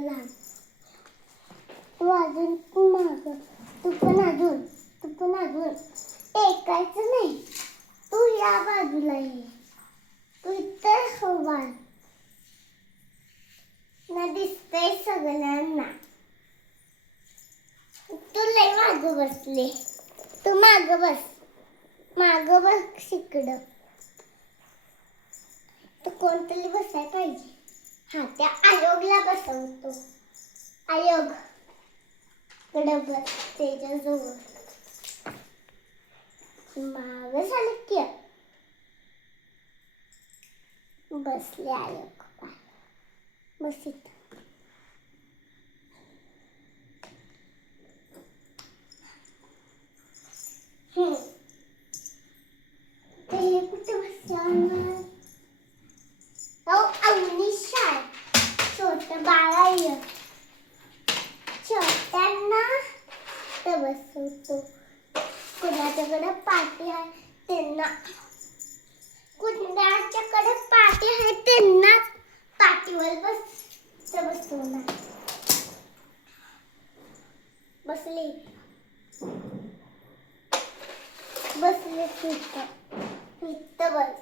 लहान. तू अजून माग, तू पण अजून टेकायचं नाही. तू या बाजूला ये. तू इथं उभा ना, दिसतंय सगळ्यांना. तू लय मागं बसले. तू मागं बस इकडं. तर कोणतरी बसायला पाहिजे. हा, त्या आयोगला बसवतो. आयोग कडे बस, त्याच्याजवळ मागं झालं की बसले. आयोग बस इथं. ते कुठे बसला? अवनीश आहे. छोटं बाळ आहे. छोट्यांना तर बसवतो. कुणाच्याकडे पाठी आहे त्यांना, कुणाच्याकडे पाठी आहे त्यांनाच पाठीवर बसवणार. बसले इथं बस.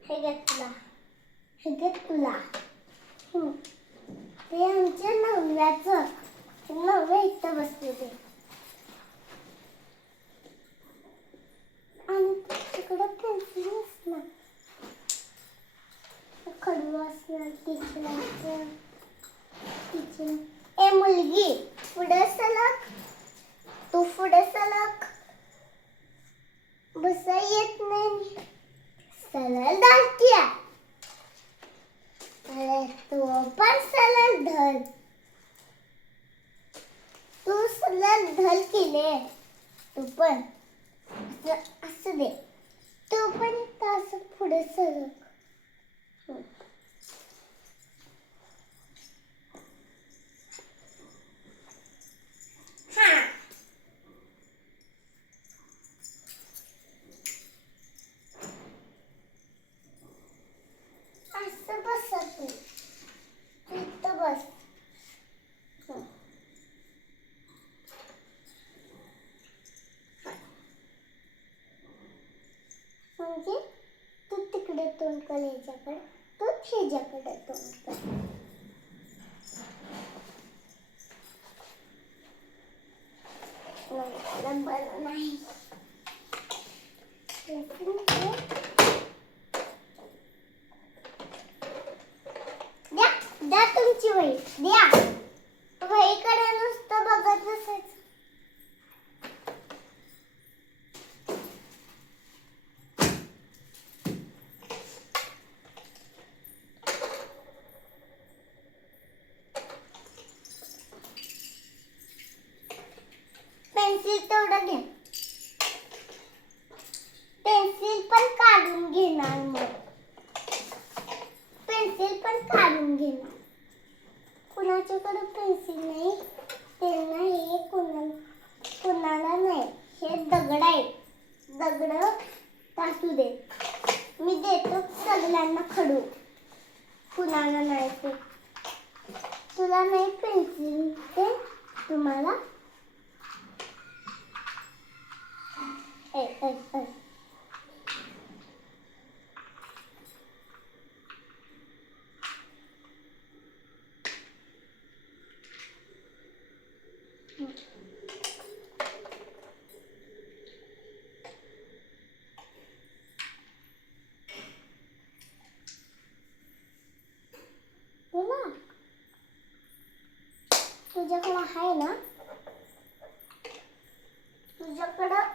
हे घे तुला. ते आमच्या नवऱ्याचं. नवरा इथं बसले ते. आणि तिकडं पेन्सिल असणार, खडू असणार टीचरांचं. ए मुलगी, पुढे सलग. तू पुढे सलग. बसा येत नाही. सरळ धर. अरे तू पण सरळ धर. तू सरळ धर केले. तू पण असं दे. तू पण असं पुढे सरळ. असं बस. तू इथं बस. म्हणजे तू तिकडे तोंड कर ह्याच्याकडे, तू ह्याच्याकडे तोंड कर. बरं नाही. द्या तुमची वही. द्या. वहीकडे नुसतं बघत बसायचं. पेन्सिल तेवढं घे. पेन्सिल पण काढून घेणार. मग पेन्सिल पण काढून घेणार. कुणाच्याकडे पेन्सिल नाही त्यांना हे, कुणाला नाही. हे दगड आहे. दगड टाकू दे. मी देतो सगळ्यांना खडू. कुणाला नाही ते. तुला नाही पेन्सिल ते तुम्हाला. तुझ्याकडे आहे ना. तुझ्याकडं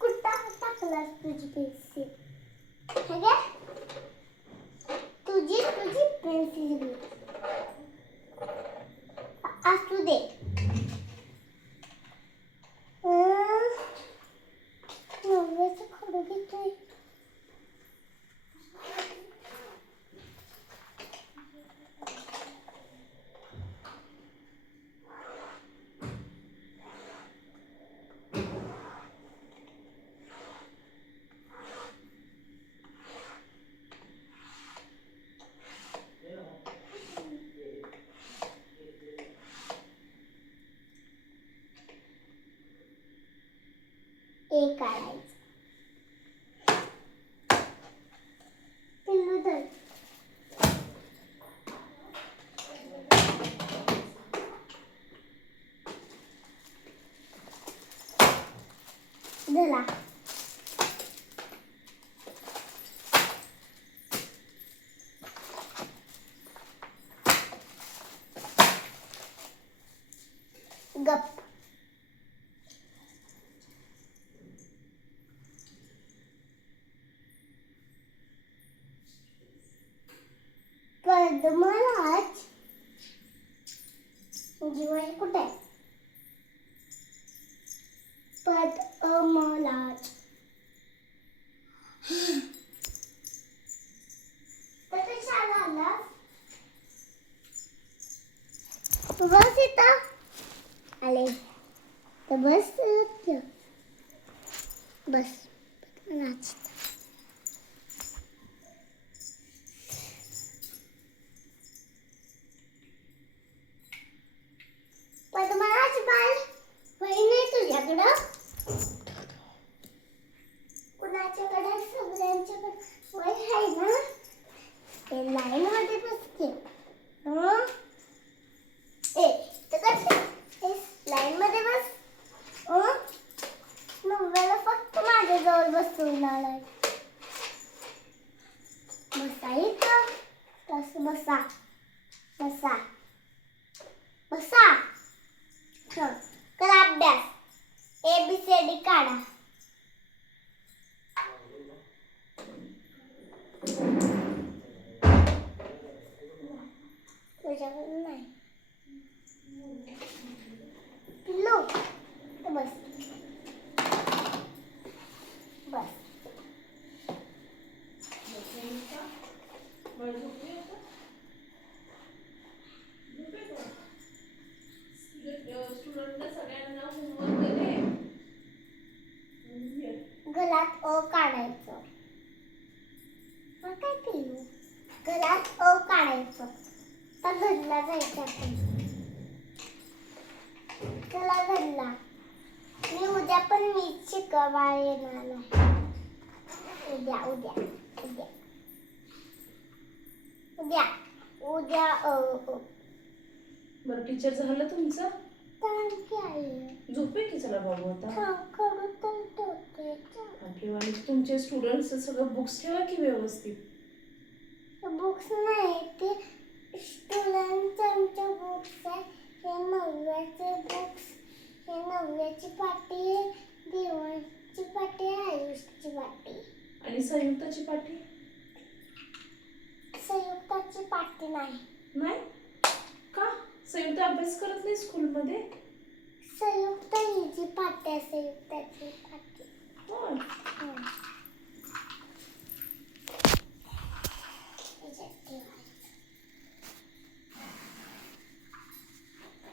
कुठं टाकलास तुझी पेन्सिल? हे घे. तुझी पेन्सिल असू दे. नवऱ्याचं खडू घेतोय. काढायचं. पिल्लू धर. धरा. गप. पद्मराज जीवाई कुठे आहे? पद्मराज तर कशाला आलास? बस इथं आले तर बस इथं. बस पद्मराज. पद्मराज बाल वही नाही तुझ्याकडं? कुणाच्याकडे? सगळ्यांच्याकडे वही आहे ना? ते लाईन मध्ये बसते. ए तर कसे लाईन मध्ये बस. नव्याला फक्त माझ्याजवळ बसवून आलाय. बसा इथं. तसं बसा. बसा. बसा. करा अभ्यास. ABCD काढा. तुझ्याकडून नाही. पिल्लू तर बस. बस. गलात अ काढायचं. मग काय पिल्लू? गलात अ काढायचं. तर घरला जायचं आपण. चला घरला. मी उद्या पण मीच शिकवा येणार आहे. उद्या उद्या उद्या उद्या उद्या बरं टीचर झालं तुमचं? Thank you. झोपे की चला बाबू आता. ठेवा. आणि तुमचे स्टुडंट्स सगळं बुक्स ठेवा की व्यवस्थित. बुक्स नाही ते स्टुडंटच्या बुक्स आहे. हे नवव्याचे बुक्स. हे नवव्याची पाटी, देवाची पाटी, आयुषची पाटी. आणि संयुक्ताची पाटी? संयुक्ताची पाटी नाही. नाही का? संयुक्त अभ्यास करत नाही स्कूलमध्ये? संयुक्त हिची पाटी आहे. संयुक्ताची पाटी. हो.